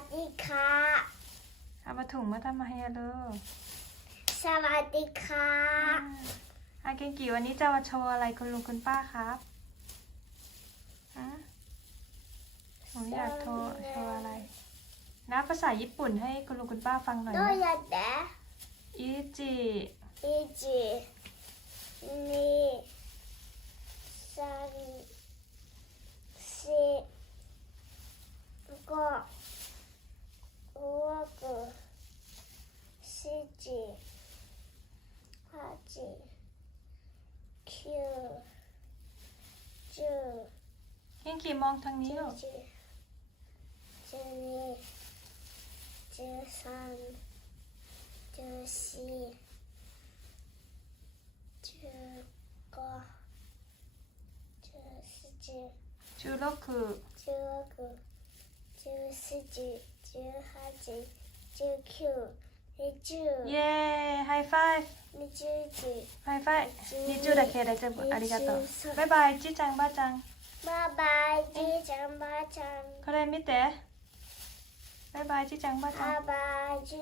ดีค่ะ เอามาถุงมาทำมาให้อะลูก สวัสดีค่ะ อาเกงกีวันนี้จะมาโชว์อะไรคุณลุงคุณป้าครับฮะหนูอยากโชว์โชว์อะไรนะภาษาญี่ปุ่นให้คุณลุงคุณป้าฟังหน่อย どう นะ やって อิจิ 一、二、三、 화지 화지 큐쭈 인기 멍탕이요? 쭈니 쭈산 쭈시 쭈거 쭈시지. 쭈로크. 쭈로크 쭈시지 쭈하지 쭈큐. イエーイハイファイブハイファイブ20だけ大丈夫ありがとうバイバイじいちゃんばあちゃんバイバイじいちゃんばあちゃんこれ見てバイバイじいちゃんばあちゃんバイバイじい